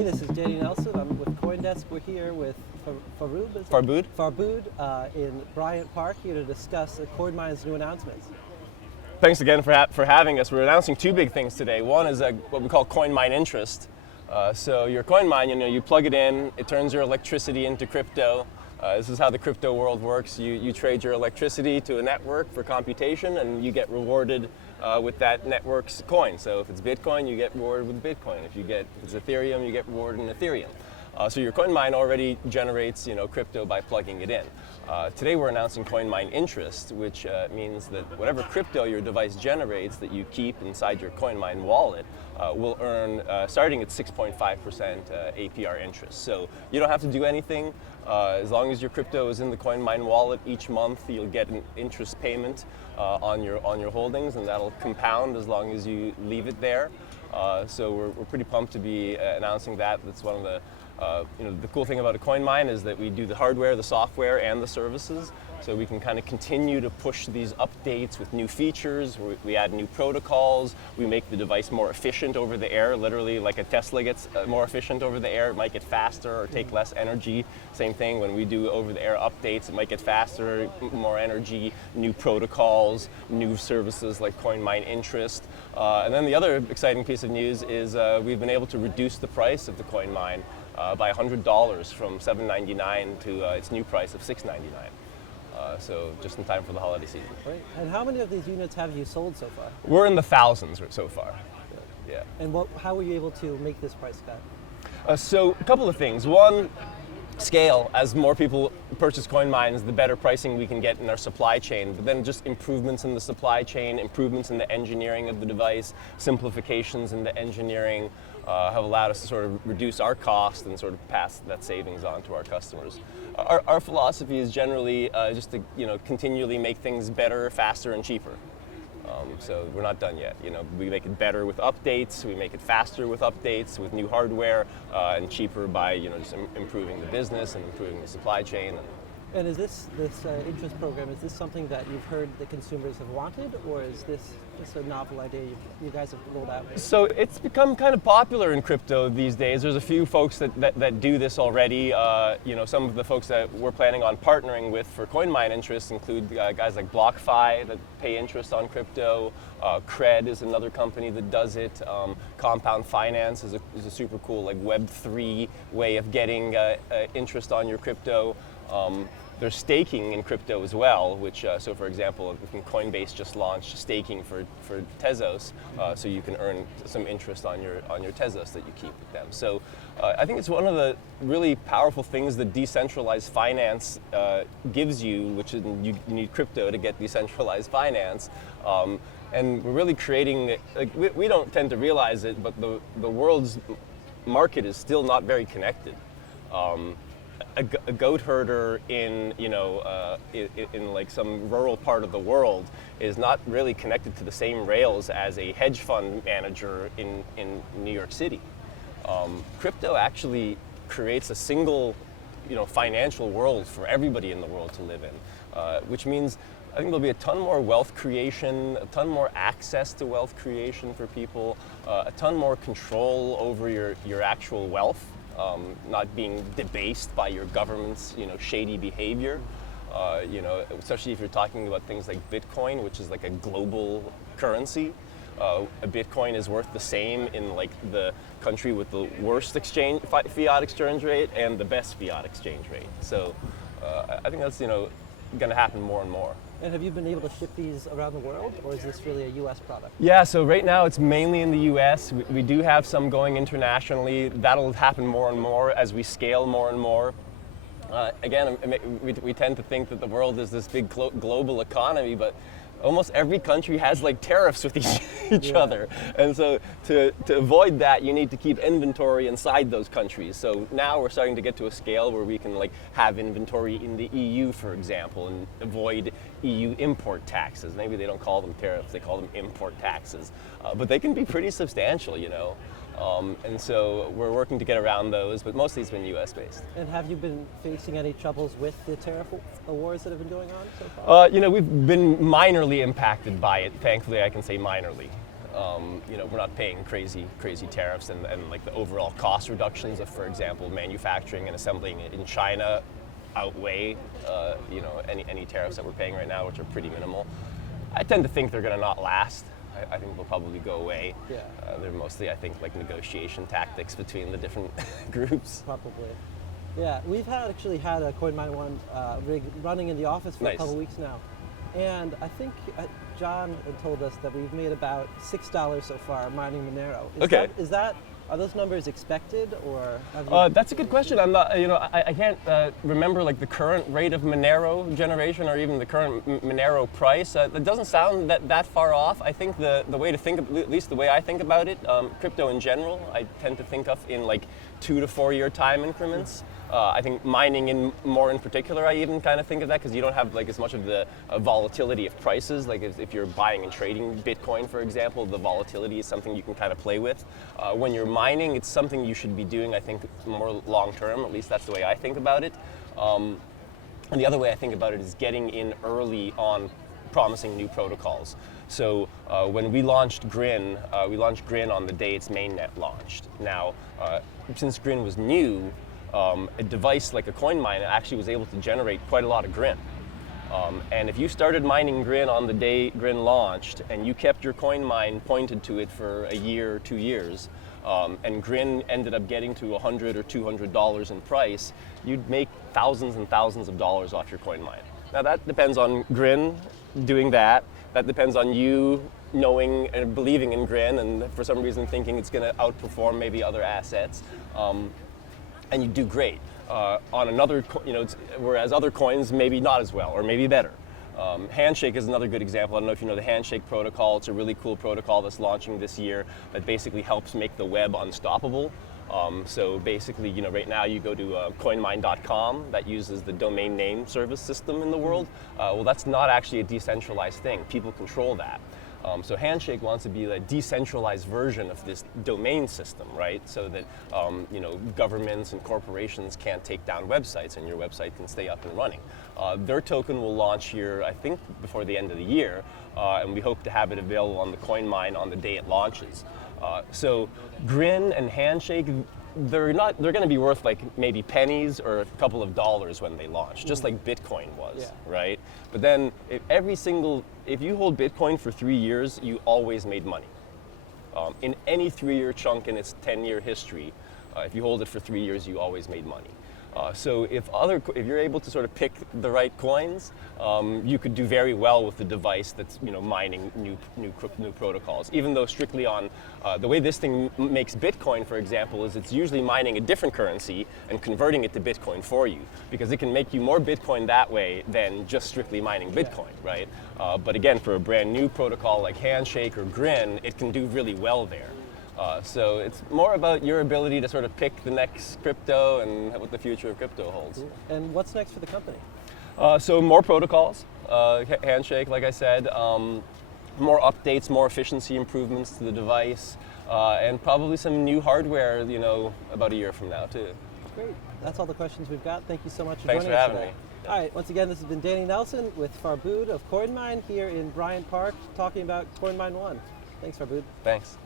Hey, this is Danny Nelson. I'm with CoinDesk. We're here with Farbood. Farbood In Bryant Park, here to discuss Coinmine's new announcements. Thanks again for having us. We're announcing two big things today. One is what we call Coinmine interest. So your Coinmine, you plug it in, it turns your electricity into crypto. This is how the crypto world works. You trade your electricity to a network for computation, and you get rewarded with that network's coin. So if it's Bitcoin, you get rewarded with Bitcoin. If it's Ethereum, you get rewarded in Ethereum. So your Coinmine already generates crypto by plugging it in. Today we're announcing Coinmine interest, which means that whatever crypto your device generates that you keep inside your Coinmine wallet will earn, starting at 6.5% APR interest. So you don't have to do anything. As long as your crypto is in the Coinmine wallet each month, you'll get an interest payment on your holdings, and that'll compound as long as you leave it there. So we're pretty pumped to be announcing that. That's one of the the cool thing about a Coinmine is that we do the hardware, the software, and the services. So we can kind of continue to push these updates with new features. We add new protocols. We make the device more efficient over the air. Literally, like a Tesla gets more efficient over the air, it might get faster or take less energy. Same thing when we do over-the-air updates, it might get faster, more energy, new protocols, new services like Coinmine interest. And then the other exciting piece of news is we've been able to reduce the price of the Coinmine by $100 from $7.99 to its new price of $6.99. So just in time for the holiday season. Great. And how many of these units have you sold so far? We're in the thousands so far. Good. Yeah. And how were you able to make this price cut? So a couple of things. One, scale. As more people purchase Coinmines, the better pricing we can get in our supply chain. But then just improvements in the supply chain, improvements in the engineering of the device, simplifications in the engineering have allowed us to sort of reduce our cost and sort of pass that savings on to our customers. Our philosophy is generally just to continually make things better, faster, and cheaper. So we're not done yet. We make it better with updates, we make it faster with updates, with new hardware, and cheaper by just improving the business and improving the supply chain. And is this interest program, is this something that you've heard the consumers have wanted, or is this just a novel idea you guys have rolled out? So it's become kind of popular in crypto these days. There's a few folks that do this already. Some of the folks that we're planning on partnering with for Coinmine interest include guys like BlockFi that pay interest on crypto. Cred is another company that does it. Compound Finance is a super cool Web3 way of getting interest on your crypto. There's staking in crypto as well, which, so for example, Coinbase just launched staking for Tezos, so you can earn some interest on your Tezos that you keep with them. So I think it's one of the really powerful things that decentralized finance gives you, which is you need crypto to get decentralized finance. And we're really creating, we don't tend to realize it, but the world's market is still not very connected. A goat herder in some rural part of the world is not really connected to the same rails as a hedge fund manager in New York City. Crypto actually creates a single financial world for everybody in the world to live in, which means I think there'll be a ton more wealth creation, a ton more access to wealth creation for people, a ton more control over your actual wealth. Not being debased by your government's shady behavior, especially if you're talking about things like Bitcoin, which is like a global currency. A Bitcoin is worth the same in the country with the worst fiat exchange rate and the best fiat exchange rate. So I think that's going to happen more and more. And have you been able to ship these around the world, or is this really a U.S. product? Yeah, so right now it's mainly in the U.S. We do have some going internationally. That'll happen more and more as we scale more and more. Again, we tend to think that the world is this big global economy, but almost every country has tariffs with each other. And so to avoid that, you need to keep inventory inside those countries. So now we're starting to get to a scale where we can have inventory in the EU, for example, and avoid EU import taxes. Maybe they don't call them tariffs, they call them import taxes. But they can be pretty substantial, and so we're working to get around those, but mostly it's been US based. And have you been facing any troubles with the tariff wars that have been going on so far? We've been minorly impacted by it. Thankfully, I can say minorly. We're not paying crazy tariffs, and like the overall cost reductions of, for example, manufacturing and assembling it in China outweigh any tariffs that we're paying right now, which are pretty minimal. I tend to think they're going to not last. I think they'll probably go away. Yeah. They're mostly, I think, like negotiation tactics between the different groups. Probably. Yeah, we've actually had a Coinmine 1 rig running in the office for a couple weeks now. And I think John told us that we've made about $6 so far mining Monero. Are those numbers expected, or have you... That's a good question. I'm not, I can't remember like the current rate of Monero generation or even the current Monero price. That doesn't sound that far off. I think the way to think, at least the way I think about it, crypto in general, I tend to think of in like 2 to 4 year time increments. I think mining more in particular, I even kind of think of that because you don't have like as much of the volatility of prices. Like if you're buying and trading Bitcoin, for example, the volatility is something you can kind of play with. When you're mining, it's something you should be doing, I think, more long term. At least that's the way I think about it. And the other way I think about it is getting in early on promising new protocols. So when we launched Grin on the day its mainnet launched. Now, since Grin was new, a device like a Coinmine actually was able to generate quite a lot of Grin. And if you started mining Grin on the day Grin launched and you kept your Coinmine pointed to it for a year or 2 years, and Grin ended up getting to $100 or $200 in price, you'd make thousands and thousands of dollars off your Coinmine. Now that depends on Grin doing that. That depends on you knowing and believing in Grin and for some reason thinking it's going to outperform maybe other assets. And you do great. On another, whereas other coins maybe not as well or maybe better. Handshake is another good example. I don't know if you know the Handshake protocol. It's a really cool protocol that's launching this year that basically helps make the web unstoppable. So basically, right now you go to coinmine.com that uses the domain name service system in the world. Well, that's not actually a decentralized thing. People control that. So Handshake wants to be a decentralized version of this domain system, right? So that governments and corporations can't take down websites and your website can stay up and running. Their token will launch here, I think, before the end of the year, and we hope to have it available on the Coinmine on the day it launches. So Grin and Handshake, they're going to be worth like maybe pennies or a couple of dollars when they launch, just like Bitcoin was, right? But then if you hold Bitcoin for 3 years, you always made money. In any 3-year chunk in its 10-year history, if you hold it for 3 years, you always made money. So if you're able to sort of pick the right coins, you could do very well with the device that's mining new protocols. Even though strictly on the way this thing makes Bitcoin, for example, is it's usually mining a different currency and converting it to Bitcoin for you, because it can make you more Bitcoin that way than just strictly mining Bitcoin, right? But again, for a brand new protocol like Handshake or Grin, it can do really well there. So it's more about your ability to sort of pick the next crypto and what the future of crypto holds. And what's next for the company? So more protocols, Handshake, like I said, more updates, more efficiency improvements to the device, and probably some new hardware, about a year from now too. Great. That's all the questions we've got. Thank you so much for joining us today. Thanks for having me. All right, once again, this has been Danny Nelson with Farbood of Coinmine here in Bryant Park talking about Coinmine 1. Thanks, Farbood. Thanks.